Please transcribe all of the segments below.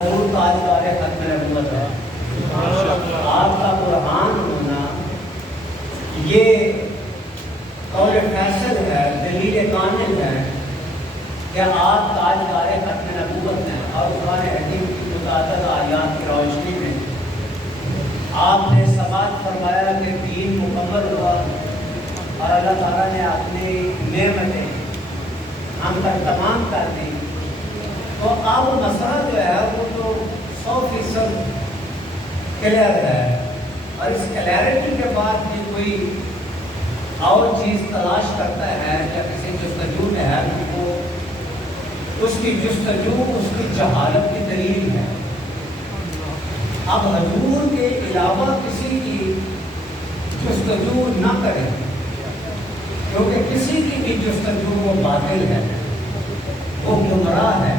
تاجدار ختم نبوت ہے. آپ کا قرآن ہونا یہ قول فیصل ہے، دلیل کامل ہے کہ آپ تاجدار ختم نبوت ہیں. اور قرآن حکیم کی متعدد آیات کی روشنی میں آپ نے سماعت فرمایا کہ دین مکمل ہوا اور اللہ تعالیٰ نے اپنی نعمتیں ہم تک تمام کر دی. تو اب مسئلہ جو ہے وہ تو 100% کلیئر ہے، اور اس کلیئرٹی کے بعد بھی کوئی اور چیز تلاش کرتا ہے یا کسی جستجو میں ہے تو اس کی جستجو اس کی جہالت کی دلیل ہے. اب حضور کے علاوہ کسی کی جستجو نہ کریں، کیونکہ کسی کی بھی جستجو وہ باطل ہے، وہ گمراہ ہے.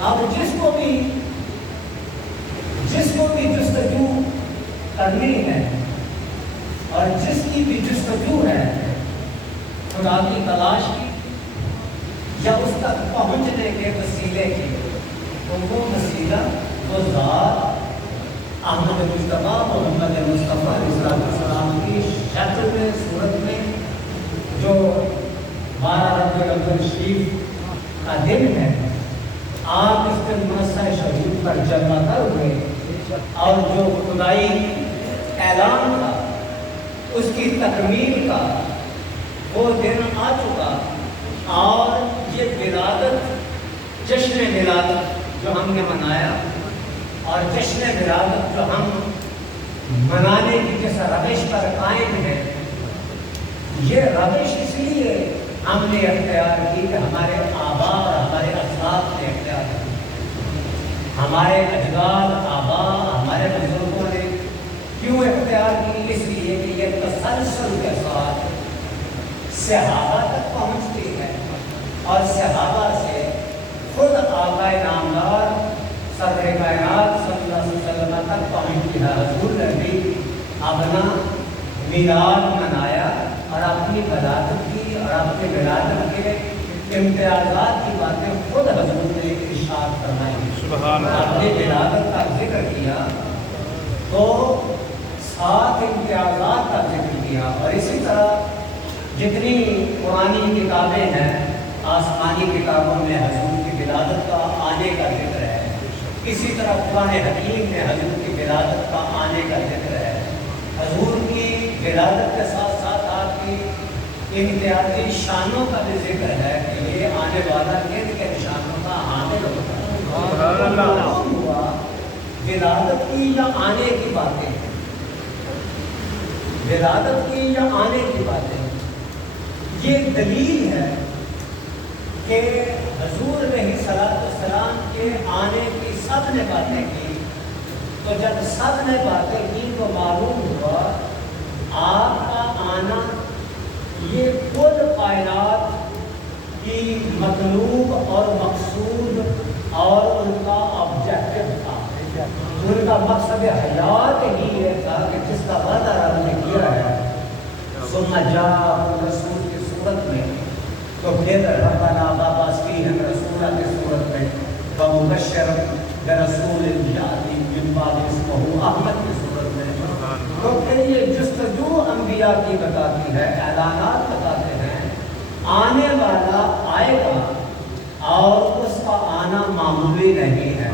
اب جس کو بھی جستجو کرنی ہے اور جس کی بھی جستجو ہے خدا کی تلاش کی یا اس تک پہنچنے کے وسیلے کی، تو وہ وسیلہ وہ ذات احمد مصطفیٰ محمد مصطفیٰ علیہ السلام کی شکل میں صورت میں جو 12 ربیع الاول شریف کا دن ہے، آپ اس دن منصہ شہود پر جمع کر ہوئے اور جو خدائی اعلان تھا اس کی تکمیل کا وہ دن آ چکا. اور یہ ولادت، جشن ولادت جو ہم نے منایا اور جشن ولادت جو ہم منانے کی جس روش پر قائم ہے، یہ روش اس لیے ہم نے اختیار کی کہ ہمارے آبا اور ہمارے اجداد نے اختیار کی. ہمارے اجداد، آبا، ہمارے بزرگوں نے کیوں اختیار کی؟ اس لیے کہ یہ تسلسل کے ساتھ صحابہ تک پہنچتی ہے اور صحابہ سے خود آقا نامدار صدر کائنات صلی اللہ علیہ وسلم تک پہنچتی ہے. حضور نے بھی اپنا میلاد منایا اور اپنی ولادت کی اور اپنے ولادت کے امتیازات کی باتیں خود حضور نے ارشاد فرمائی. اپنی ولادت کا ذکر کیا تو 7 امتیازات کا ذکر کیا. اور اسی طرح جتنی قرآنی کتابیں ہیں، آسمانی کتابوں میں حضور کی ولادت کا آنے کا ذکر ہے. اسی طرح قرآن حکیم میں حضور کی ولادت کا آنے کا ذکر ہے. حضور کی ولادت کے ساتھ ساتھ آپ کی امتیازی شانوں کا بھی ذکر ہے کہ یہ آنے والا ان کے نشانوں کا حامل ہوتا ہے. معلوم ہوا ولادت کی یا آنے کی باتیں، ولادت کی یا آنے کی باتیں یہ دلیل ہے کہ حضور علیہ السلام کے آنے کی سب نے باتیں کی. تو جب سب نے باتیں کی تو معلوم ہوا آپ کا آنا یہ خود کائنات کی مطلوب اور مقصود اور ان کا آبجیکٹو تھا. ان کا مقصد حیات ہی یہ تھا کہ جس کا وعدہ رب نے کیا ہے ثم جاءکم رسول کی صورت میں، تو پھر ربنا وابعث فیہم رسولا کی صورت میں، ومبشرا برسول یأتی من بعد اسمہ احمد کی صورت میں. تو پھر یہ جستجو انبیاء کی بتاتی ہے، اعلانات بتاتے ہیں آنے والا آئے گا اور اس کا آنا معمولی نہیں ہے.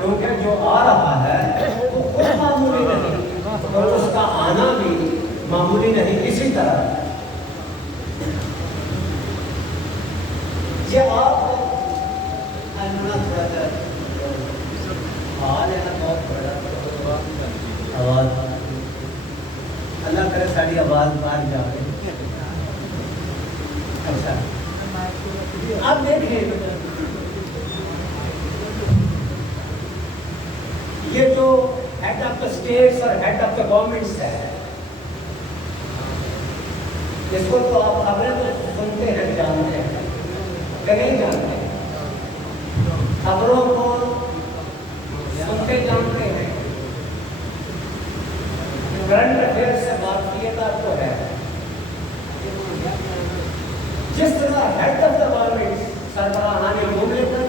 کیونکہ جو آ رہا ہے وہ خود معمولی نہیں اور اس کا آنا بھی معمولی نہیں. اسی طرح یہ آپ آواز اللہ کرے ساری آواز باہر جا رہی. اچھا اب دیکھیں یہ جو ہیڈ آف دا اسٹیٹس اور ہیڈ آف دا گورنمنٹس ہے، اس کو تو آپ خبریں تو سنتے ہیں، جانتے ہیں کہ نہیں جانتے؟ خبروں کو سنتے جانتے ہیں، کرنٹ افیئر سے واقفیت تو ہے. جس طرح ہیڈ آف دا گورنمنٹ سربراہان مملکت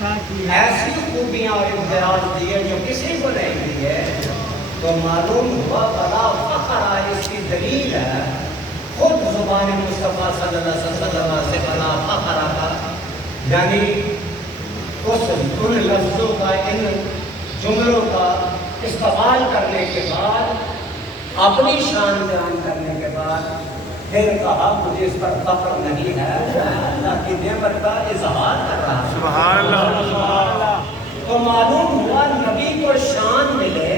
ایسی خوبیاں اور امتیاز دیے جو کسی کو نہیں دیے، تو معلوم ہوا بڑا فخر ہے، اس کی دلیل ہے خود زبان مصطفیٰ صلی اللہ علیہ وسلم سے بڑا فخر آتا، یعنی ان لفظوں کا، ان جملوں کا استعمال کرنے کے بعد، اپنی شان بیان کرنے کے بعد پھر کہا مجھے اس پر فخر نہیں ہے، اللہ کی نعمت کا اظہار کر رہا ہے۔ سبحان اللہ۔ تو معلوم ہوا نبی کو شان ملے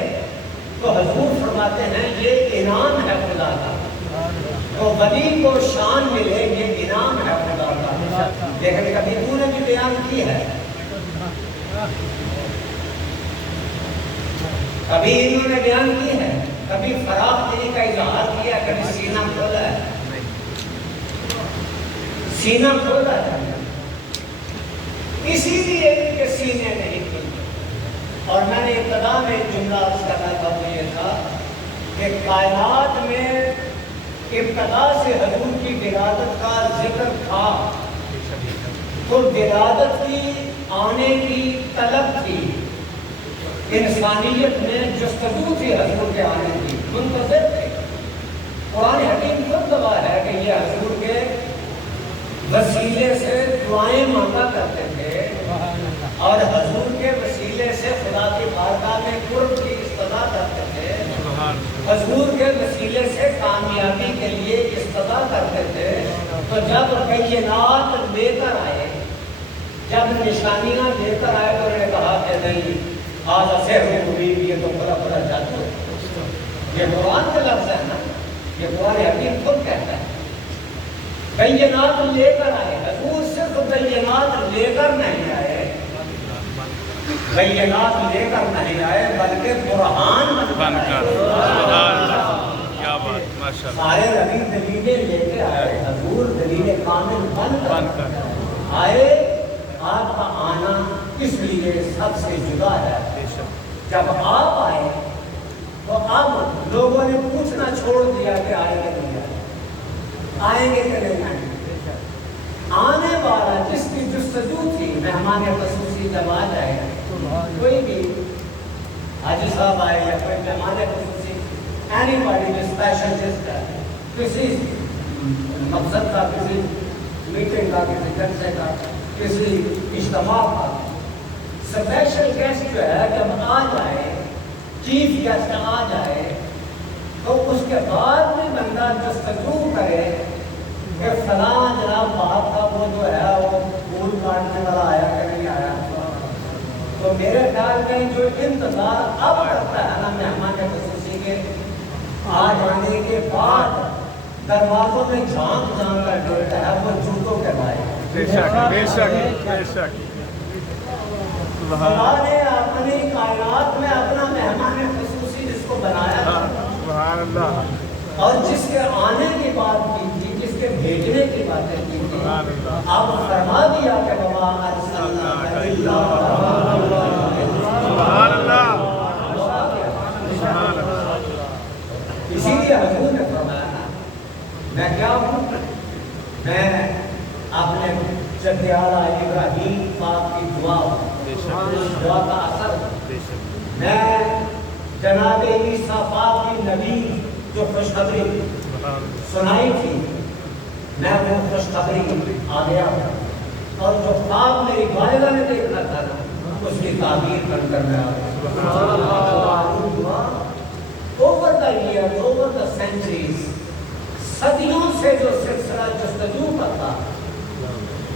تو حضور فرماتے ہیں یہ انعام ہے خدا کا، تو ولی کو شان ملے یہ انعام ہے خدا کا۔ لیکن کبھی تو نے بھی بیان کی ہے، کبھی انہوں نے بیان کی ہے، کبھی فراخ دلی کا اظہار کیا، کبھی سینہ کھولا ہے، سینہ کھولا ہے، اسی لیے ان کے سینے نہیں کھلتے۔ اور میں نے ابتدا میں جملہ عرض کرنا تھا، وہ یہ تھا کہ کائنات میں ابتدا سے حضور کی ولادت کا ذکر تھا، تو ولادت کی آنے کی طلب تھی، انسانیت میں جستجو تھی حضور کے آنے کی، منتظر تھے۔ قرآن حکیم خود گواہ ہے کہ یہ حضور کے وسیلے سے دعائیں مانگا کرتے تھے، اور حضور کے وسیلے سے خدا کی بارگاہ میں قرب کی استدعا کرتے تھے، حضور کے وسیلے سے کامیابی کے لیے استدعا کرتے تھے۔ تو جب بینات لے کر آئے، جب نشانیاں لے کر آئے، تو انہوں نے کہا کہ نہیں، آج سحر مبین، یہ تو بڑا بڑا جادو ہے۔ یہ قرآن کا لفظ ہے نا، یہ قرآن حکیم خود کہتا ہے۔ بینات لے کر آئے، حضور صرف بینات لے کر نہیں آئے، بینات لے کر نہیں آئے، بلکہ برہان بن کر سارے نبی دلیلیں لے کے آئے، حضور دلیل کامل بن کر آئے۔ آپ کا آنا اس لیے سب سے جدا ہے۔ جب آپ آئے تو اب لوگوں نے پوچھنا چھوڑ دیا کہ آئے گا نہیں آئیں گے کہ نہیں آئیں گے۔ آنے والا جس کی جستجو تھی، مہمان خصوصی جب آ جائے، کوئی بھی حاجی صاحب آئے یا کوئی مہمان خصوصی، اینی باڈی جو اسپیشل گیسٹ ہے، کسی مقصد کا، کسی میٹنگ کا، کسی جلسے کا، کسی اجتماع کا اسپیشل گیسٹ جو ہے جب آ جائے، چیف گیسٹ آ جائے، تو اس کے بعد بھی بندہ جستجو کرے کہ فلاں جناب باپ کا وہ جو ہے وہ پھول کاٹنے والا آیا کہ نہیں آیا، تو میرے خیال میں جو انتظار اب کرتا ہے نا مہمان خصوصی کے آ جانے کے بعد، دروازوں میں جھانک جھانک کر ڈرتا ہے، وہ جوتوں کے بھائی۔ بے شک بے شک بے شک۔ خدا نے اپنی کائنات میں اپنا مہمان خصوصی جس کو بنایا تھا، سبحان اللہ، اور جس کے آنے کی بات کی تھی، جس کے بھیجنے کی باتیں کی تھی، اب فرما دیا کہ وما ارسلناک الا سبحان اللہ۔ اسی لیے حضور نے فرمایا میں کیا ہوں، میں اپنے جد اعلیٰ ابراہیم پاک کی دعا ہوں، اس دعا کا اثر میں جناب عیسیٰ پاک کی نبی جو خوشخبری سنائی تھی، میں وہ خوشخبری آ گیا ہوں، اور جو خواب میری والدہ نے دیکھنا تھا نا، اس کی تعبیر بن کر میں آ گیا۔ Over the year, over the centuries, صدیوں سے جو سلسلہ جستجو کا تھا،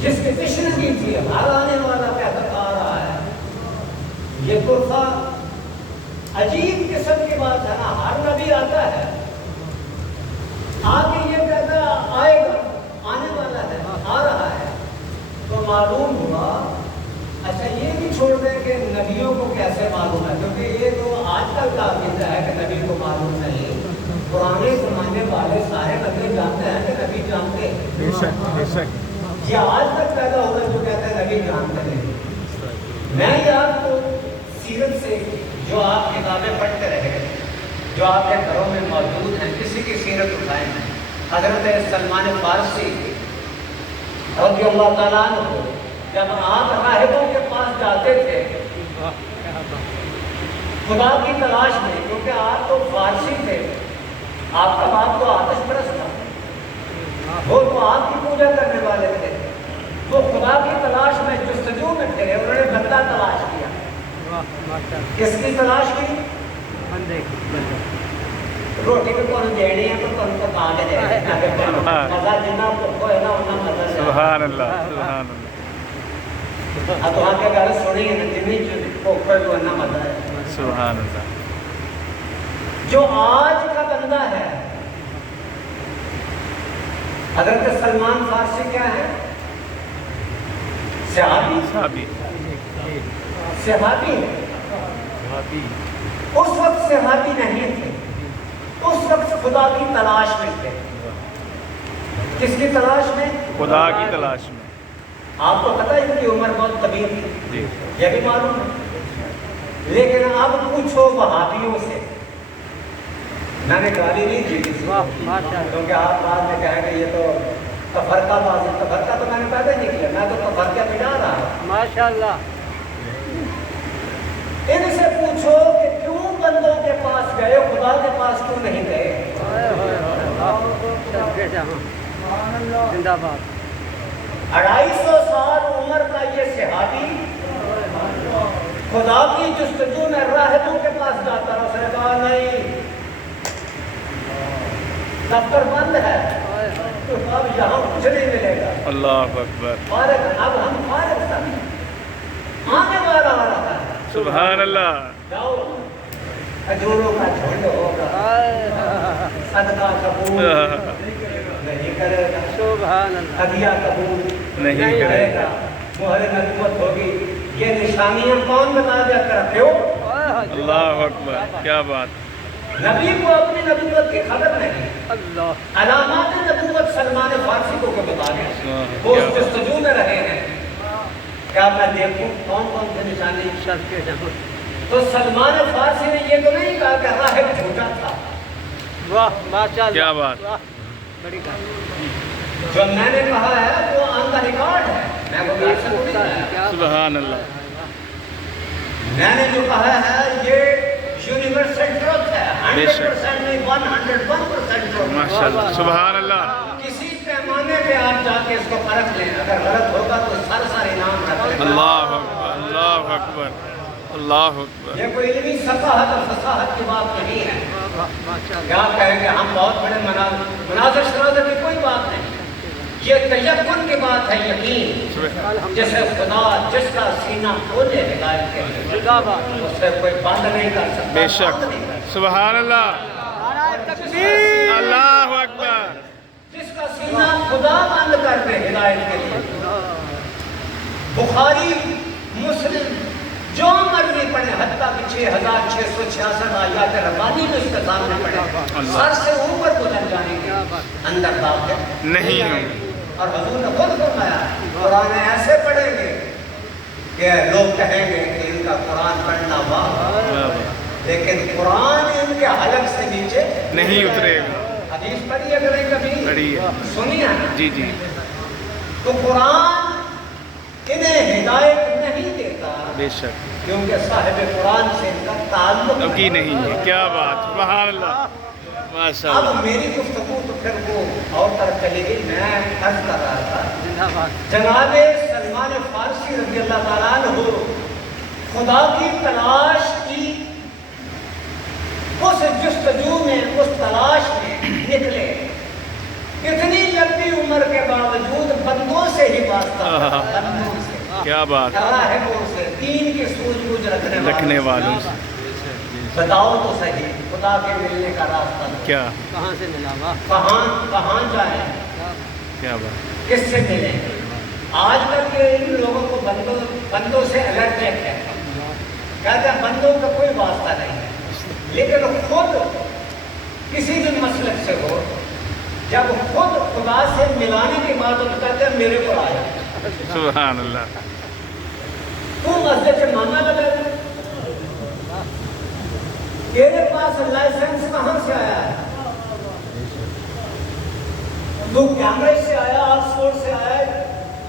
جس کی تشنگی تھی، ہر آنے والا کہتا آ رہا ہے، یہ تحفہ عجیب قسم کی بات ہے نا، ہر نبی آتا ہے، آ کے یہ کہتا آئے گا، آنے والا ہے، آ رہا ہے، تو معلوم ہوا۔ اچھا یہ بھی چھوڑ دیں کہ نبیوں کو کیسے معلوم ہے، کیونکہ یہ تو آج کل کا عقیدہ ہے کہ نبی کو معلوم نہیں، پرانے زمانے والے سارے نبی جانتے ہیں کہ نبی جانتے ہیں، بے شک بے شک۔ یہ آج تک پیدا ہوتا ہے جو کہتے ہیں نبی جانتے ہیں۔ میں یہ آپ کو سیرت سے جو آپ کتابیں پڑھتے رہے، جو آپ کے گھروں میں موجود ہیں، کسی کی سیرت اٹھائیں، حضرت سلمان فارسی رضی اللہ تعالیٰ عنہ جب آپ راہبوں کے پاس خدا کی تلاش میں، کیونکہ آپ تو فارسی تھے، آپ کا باپ تو آتش پرست تھا، وہ تو آپ کی پوجا کرنے والے تھے، وہ خدا کی تلاش میں جستجو میں تھے، انہوں نے بندہ تلاش کیا۔ کس کی تلاش کی؟ روٹی بھی کون دینی ہے تو کون کو کہاں دے دے مزہ جنہ کو ہے نا انہاں مزہ سے سبحان اللہ سبحان اللہ اب وہاں کے گھر سنی ہے جنہیں کو کوئی انہاں مزہ ہے سبحان اللہ۔ جو آج کا بندہ ہے، حضرت سلمان فارسی کیا ہے؟ صحابی صحابی صحابی اس وقت صحابی نہیں تھے، اس وقت خدا کی تلاش میں تھے۔ کس کی تلاش میں؟ خدا کی تلاش میں۔ آپ کو پتہ ہے ان کی عمر بہت طویل تھی، جی یہ بھی معلوم ہے، لیکن اب پوچھو وہابیوں سے، میں نے گالی نہیں دی کسی کو، کیونکہ آپ بعد میں کہیں گے یہ تو تفرقہ بازی، تفرقہ تو میں نے پیدا نہیں کیا، میں تو تفرقہ مٹا رہا ہوں۔ ماشاءاللہ۔ ان سے پوچھو کہ کیوں بندوں کے پاس گئے، خدا کے پاس کیوں نہیں گئے؟ زندہ باد۔ 250 سال عمر کا یہ صحابی خدا کی جستجو میں راہبوں کے پاس جاتا رہا، اس نے کہا نہیں دفتر بند ہے، تو اب یہاں کچھ نہیں ملے گا، اللہ اکبر فارغ، اب ہم فارغ تھے، آنے والا آ رہا ہے، سبحان اللہ۔ جاؤ کھجوروں کا جھنڈ ہوگا، صدقہ قبول نہیں کرے گا، سبحان اللہ۔ ہدیہ قبول نہیں کرے گا، مہر نبوت ہوگی۔ یہ نشانیاں کون بتا دیا کرتے ہو؟ اللہ اکبر، کیا بات۔ نبی کو اپنی نبوت کی خبر نہیں، اللہ۔ علامات نبوت سلمان فارسی کو بتا دیں، وہ اس جستجو میں رہے ہیں، کیا میں دیکھوں کون کون سے نشانی؟ سب کے جمع۔ تو سلمان فارسی نے یہ تو نہیں کہا کہ راہب جھوٹا تھا، واہ ماشاءاللہ، کیا بات۔ واہ بڑی بات۔ جو میں نے کہا ہے وہ آن دا ریکارڈ ہے، میں وہ کہہ سکتا نہیں ہے۔ سبحان اللہ۔ میں نے جو کہا ہے یہ یونیورسل ٹروتھ ہے، 100% نہیں 101% ٹروتھ۔ ماشاءاللہ سبحان اللہ۔ کسی پیمانے پہ آپ جا کے اس کو پرکھ لیں، اگر غلط ہوگا تو سر انعام رکھ لیں۔ اللہ اکبر اللہ اکبر اللہ اکبر۔ یہ کوئی علمی ثقافت اور فصاحت کی بات نہیں ہے ماشاءاللہ۔ کہ آپ کہیں کہ ہم بہت بڑے مناظر شرازر کی کوئی بات نہیں، یہ تیقن کی بات ہے، یقین، جسے خدا جس کا سینہ کھولے ہدایت کے لیے، زندہ باد۔ اس سے کوئی بند نہیں کر سکتا، بے شک بند نہیں کر سکتا۔ سبحان اللہ نعرہ تکبیر۔ اللہ اکبر۔ جس کا سینہ خدا بند کر دے ہدایت کے لیے، بخاری مسلم جو مرضی پڑھے، حتیٰ کہ 6666 آیات ربانی میں اس کے سامنے پڑھے، سر سے اوپر گزر جانے کے اندر داخل نہیں ہوں۔ اور حضور نے خود فرمایا قرآن ایسے پڑھیں گے کہ لوگ کہیں گے کہ ان کا قرآن پڑھنا واہ، لیکن قرآن ان کے حلق سے نیچے نہیں اترے گا۔ حدیث پڑھی اگر کبھی پڑھی ہے۔ سنی ہے نا؟ جی جی تو قرآن انہیں ہدایت نہیں دیتا، بے شک، کیونکہ صاحب قرآن سے ان کا تعلق ابھی نہیں ہے۔ کیا بات، سبحان اللہ ماشاء اب اللہ۔ میری گفتگو تو پھر وہ اور طرف چلے گی، میں عرض کر رہا تھا زندہ باد۔ جناب سلمان فارسی رضی اللہ تعالیٰ عنہ خدا کی تلاش کی، اس جستجو میں، اس تلاش میں نکلے، اتنی لمبی عمر کے باوجود بندوں سے ہی واسطہ، بندوں سے، کیا بات، راہبوں سے، دین کی سوجھ بوجھ رکھنے والوں سے۔ بتاؤ تو صحیح خدا کے ملنے کا راستہ کیا کہاں سے ملا؟ واہ کہاں جائیں، کیا بات، کس سے ملیں؟ آج کل کے ان لوگوں کو بندوں سے الرجک ہے، کہتے ہیں بندوں کا کوئی واسطہ نہیں ہے، لیکن خود کسی بھی مسلک سے ہو، جب خود خدا سے ملانے کی بات ہو تو کہتے ہیں میرے کو آیا، سبحان اللہ۔ تو مسجد سے ماننا لگا، تیرے پاس لائسنس کہاں سے آیا ہے؟ تو کیمبرج سے آیا، آکسفورڈ سے آیا،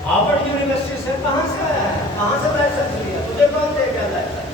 ہارورڈ یونیورسٹی سے، کہاں سے آیا ہے؟ کہاں سے لائسنس لیا؟ تجھے کون دے گا لائسنس؟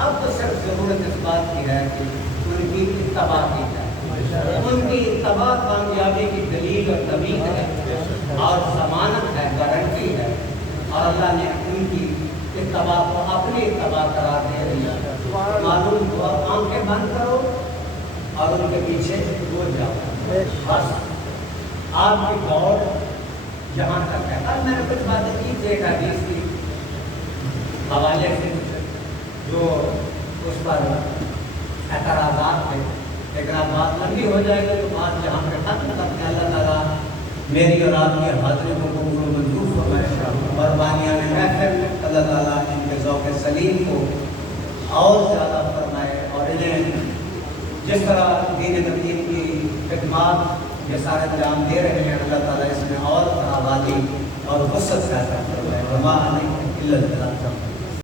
اب تو صرف ضرورت اس بات کی ہے کہ ان کی اتباع کی جائے. ان کی اتباع کامیابی کی دلیل اور تمید ہے اور ضمانت ہے, گارنٹی ہے, اور اللہ نے ان کی اتباع کو اپنی اتباع قرار دے دیا. معلوم ہوا, آنکھیں بند کرو اور ان کے پیچھے ہو جاؤ. بس آپ کی دوڑ جہاں تک ہے. اب میں نے کچھ باتیں کی تھی ایک حدیث کی حوالے سے جو اس پر اعتراضات تھے, لیکن اب بات لمبی ہو جائے گی تو بات جہاں پہ ختم کرتے ہیں. اللہ تعالیٰ میری اور آپ کی حاضری کو قبول و منظور فرمائے اور بانیان محفل اللہ تعالیٰ ان کے ذوق سلیم کو اور زیادہ فرمائے اور انہیں جس طرح دین مدین کی خدمات یہ سارے انجام دے رہے ہیں اللہ تعالیٰ اس میں اور آبادی اور وسعت پیدا فرمائے. وما علیکم الا البلاغ.